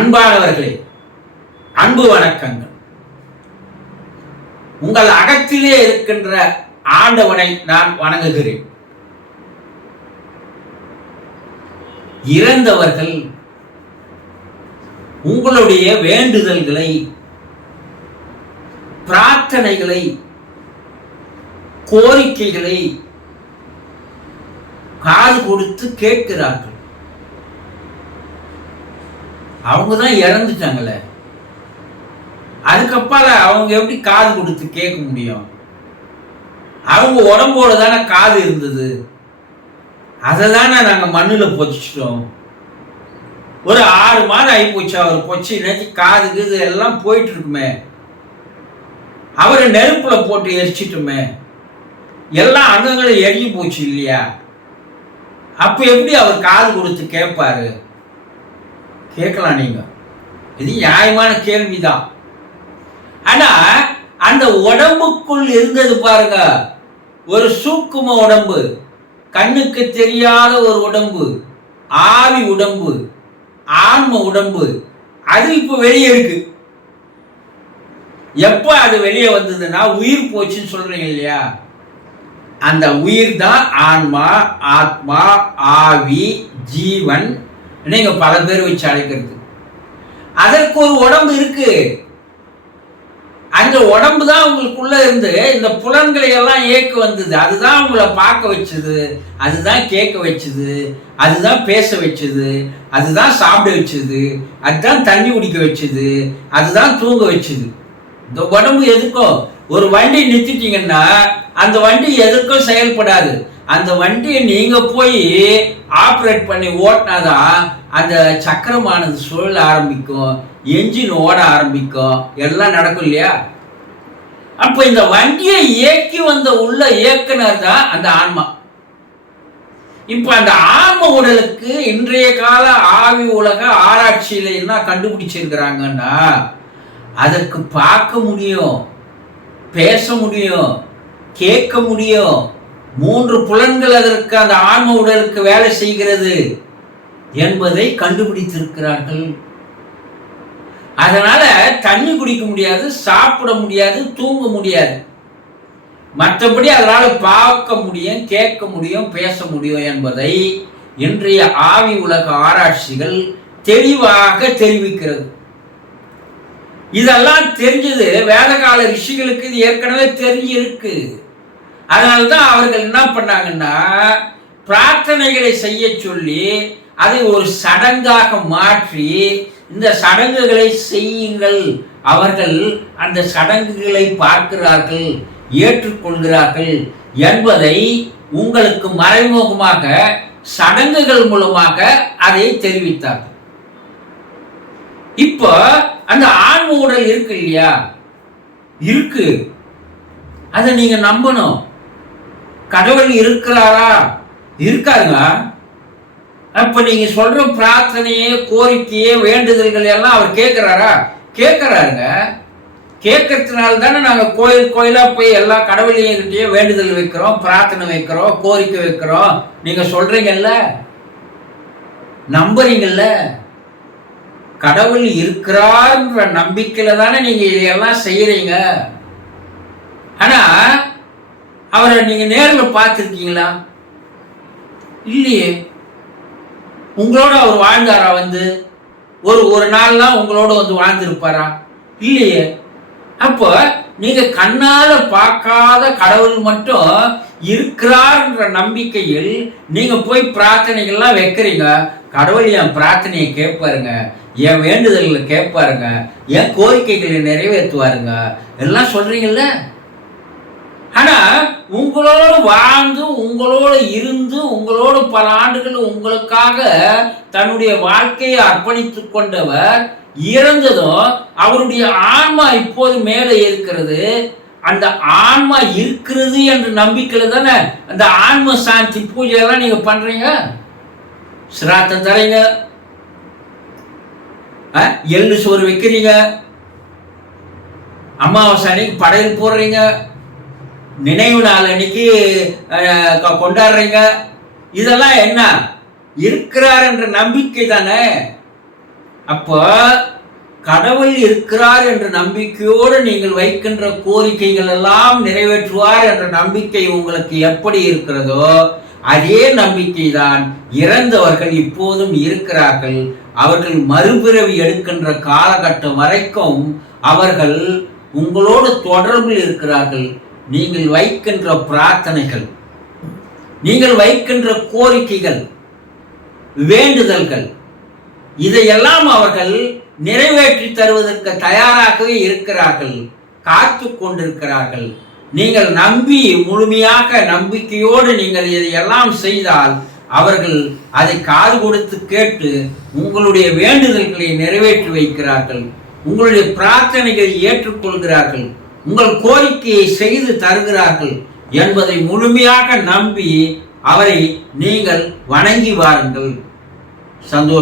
அன்பானவர்களே, அன்பு வணக்கங்கள். உங்கள் அகத்திலே இருக்கின்ற ஆண்டவனை நான் வணங்குகிறேன். இறந்தவர்கள் உங்களுடைய வேண்டுதல்களை, பிரார்த்தனைகளை, கோரிக்கைகளை காது கொடுத்து கேட்கிறார்கள். அவங்க தான் இறந்துட்டாங்களே, அதுக்கப்பால அவங்க எப்படி காது கொடுத்து கேட்க முடியும்? அவங்க உடம்போட தானே காது இருந்தது, அதை தானே நாங்கள் மண்ணில் பொச்சிட்டோம். ஒரு 6 மாதம் ஆகி போச்சு அவர் பொச்சு, நினைச்சு காதுக்கு இது எல்லாம் போயிட்டு இருக்குமே. அவரை நெருப்புல போட்டு எரிச்சிட்டுமே, எல்லா அங்கங்களும் எரிஞ்சு போச்சு இல்லையா? அப்ப எப்படி அவர் காது கொடுத்து கேட்பாரு? கேட்கலாம் நீங்க, இது நியாயமான கேள்விதான். ஆனா அந்த உடம்புக்குள் இருந்தது பாருங்க, ஒரு சூக்கும உடம்பு, கண்ணுக்கு தெரியாத ஒரு உடம்பு, ஆவி உடம்பு, ஆன்ம உடம்பு, அது இப்ப வெளியே இருக்கு. எப்ப அது வெளியே வந்ததுன்னா உயிர் போச்சுன்னு சொல்றீங்க இல்லையா? அந்த உயிர் தான் ஆன்மா, ஆத்மா, ஆவி, ஜீவன், நீங்க பல பேர் வச்சு அழைக்கிறது. அதற்கு ஒரு உடம்பு இருக்கு. அந்த உடம்பு தான் உங்களுக்குள்ள இருந்து இந்த புலன்களை எல்லாம் இயக்க வந்தது. அதுதான் உங்களை பார்க்க வச்சது, அதுதான் கேட்க வச்சது, அதுதான் பேச வச்சது, அதுதான் சாப்பிட வச்சது, அதுதான் தண்ணி குடிக்க வச்சது, அதுதான் தூங்க வச்சது. இந்த உடம்பு எதுக்கும், ஒரு வண்டி நிறுத்திட்டீங்கன்னா அந்த வண்டி எதுக்கும் செயல்படாது. அந்த வண்டியை நீங்க போய் ஆப்ரேட் பண்ணி ஓட்டினாதான் அந்த சக்கரமானது சுழல ஆரம்பிக்கும், என்ஜின் ஓட ஆரம்பிக்கும், எல்லாம் நடக்கும் இல்லையா? அப்ப இந்த வண்டியை இயக்கி வந்த உள்ள இயக்குனர் தான் அந்த ஆன்மா. இப்ப அந்த ஆன்ம உடலுக்கு இன்றைய கால ஆவி உலக ஆராய்ச்சியில என்ன கண்டுபிடிச்சிருக்கிறாங்கன்னா, அதற்கு பார்க்க முடியும், பேச முடியும், கேட்க முடியும். 3 புலன்கள் அதற்கு, அந்த ஆன்ம உடலுக்கு வேலை செய்கிறது என்பதை கண்டுபிடித்திருக்கிறார்கள். அதனால தண்ணி குடிக்க முடியாது, சாப்பிட முடியாது, தூங்க முடியாது. மற்றபடி அதனால பார்க்க முடியும், கேட்க முடியும், பேச முடியும் என்பதை இன்றைய ஆவி உலக ஆராய்ச்சிகள் தெளிவாக தெரிவிக்கிறது. இதெல்லாம் தெரிஞ்சது வேதகால ரிஷிகளுக்கு இது ஏற்கனவே தெரிஞ்சிருக்கு. அதனால்தான் அவர்கள் என்ன பண்ணாங்கன்னா, பிரார்த்தனைகளை செய்ய சொல்லி அதை ஒரு சடங்காக மாற்றி, இந்த சடங்குகளை செய்யுங்கள். அவர்கள் அந்த சடங்குகளை பார்க்கிறார்கள், ஏற்றுக்கொள்கிறார்கள் என்பதை உங்களுக்கு மறைமுகமாக சடங்குகள் மூலமாக அதை தெரிவித்தார்கள். இப்போ அந்த ஆன்ம உடல் இருக்கு இல்லையா? இருக்கு. அதை நீங்க நம்பணும். கடவுள் இருக்கிறாரா? இருக்காருங்க. அப்ப நீங்க சொல்ற பிரார்த்தனையே, கோரிக்கையே, வேண்டுதல்கள் எல்லாம் அவர் கேட்கிறாரா? கேட்கிறாருங்க. கேட்கறதுனால தானே நாங்க கோயில் கோயிலா போய் எல்லா கடவுளையே வேண்டுதல் வைக்கிறோம், பிரார்த்தனை வைக்கிறோம், கோரிக்கை வைக்கிறோம். நீங்க சொல்றீங்கல்ல, நம்புறீங்கல்ல, கடவுள் இருக்கிறார்ன்ற நம்பிக்கையில தானே நீங்க இதையெல்லாம் செய்யறீங்க. ஆனா அவரை நீங்க நேரில் பார்த்துருக்கீங்களா? இல்லையே. உங்களோட அவர் வாழ்ந்தாரா? வந்து ஒரு நாள்லாம் உங்களோட வந்து வாழ்ந்திருப்பாரா? இல்லையே. அப்போ நீங்க கண்ணால பார்க்காத கடவுள் மட்டும் இருக்கிறார்ன்ற நம்பிக்கையில் நீங்க போய் பிரார்த்தனைகள்லாம் வைக்கிறீங்க. கடவுள் என் பிரார்த்தனையை கேட்பாருங்க, என் வேண்டுதல்களை கேட்பாருங்க, என் கோரிக்கைகளை நிறைவேற்றுவாருங்க எல்லாம் சொல்றீங்கல்ல. ஆனா உங்களோடு வாழ்ந்து, உங்களோடு இருந்து, உங்களோடு பல ஆண்டுகள் உங்களுக்காக தன்னுடைய வாழ்க்கையை அர்ப்பணித்துக் கொண்டவர் இறந்ததும் அவருடைய ஆன்மா இப்போது மேலே இருக்கிறது. அந்த ஆன்மா இருக்கிறது என்ற நம்பிக்கையில தானே அந்த ஆன்ம சாந்தி பூஜை எல்லாம் நீங்க பண்றீங்க. சிராத்தம் தரீங்க, எள்ளு சோறு வைக்கிறீங்க, அமாவாசை அன்னைக்கு படையல் போடுறீங்க, நினைவு நாள் அன்னைக்கு கொண்டாடுறீங்க. இதெல்லாம் என்ன? இருக்கிறார் என்ற நம்பிக்கை தானே. அப்போ கடவுள் இருக்கிறார் என்ற நம்பிக்கையோடு நீங்கள் வைக்கின்ற கோரிக்கைகள் எல்லாம் நிறைவேற்றுவார் என்ற நம்பிக்கை உங்களுக்கு எப்படி இருக்கிறதோ அதே நம்பிக்கை தான் இறந்தவர்கள் இப்போதும் இருக்கிறார்கள். அவர்கள் மறுபிறவி எடுக்கின்ற காலகட்டம் வரைக்கும் அவர்கள் உங்களோடு தொடர்பில் இருக்கிறார்கள். நீங்கள் வைக்கின்ற பிரார்த்தனைகள், நீங்கள் வைக்கின்ற கோரிக்கைகள், வேண்டுதல்கள், இதையெல்லாம் அவர்கள் நிறைவேற்றி தருவதற்கு தயாராகவே இருக்கிறார்கள், காத்து கொண்டிருக்கிறார்கள். நீங்கள் நம்பி முழுமையாக நம்பிக்கையோடு நீங்கள் இதையெல்லாம் செய்தால் அவர்கள் அதை காது கொடுத்து கேட்டு உங்களுடைய வேண்டுதல்களை நிறைவேற்றி வைக்கிறார்கள், உங்களுடைய பிரார்த்தனைகளை ஏற்றுக்கொள்கிறார்கள், உங்கள் கோரிக்கையை செய்து தருகிறார்கள் என்பதை முழுமையாக நம்பி அவரை நீங்கள் வணங்கி வாருங்கள். சந்தோஷம்.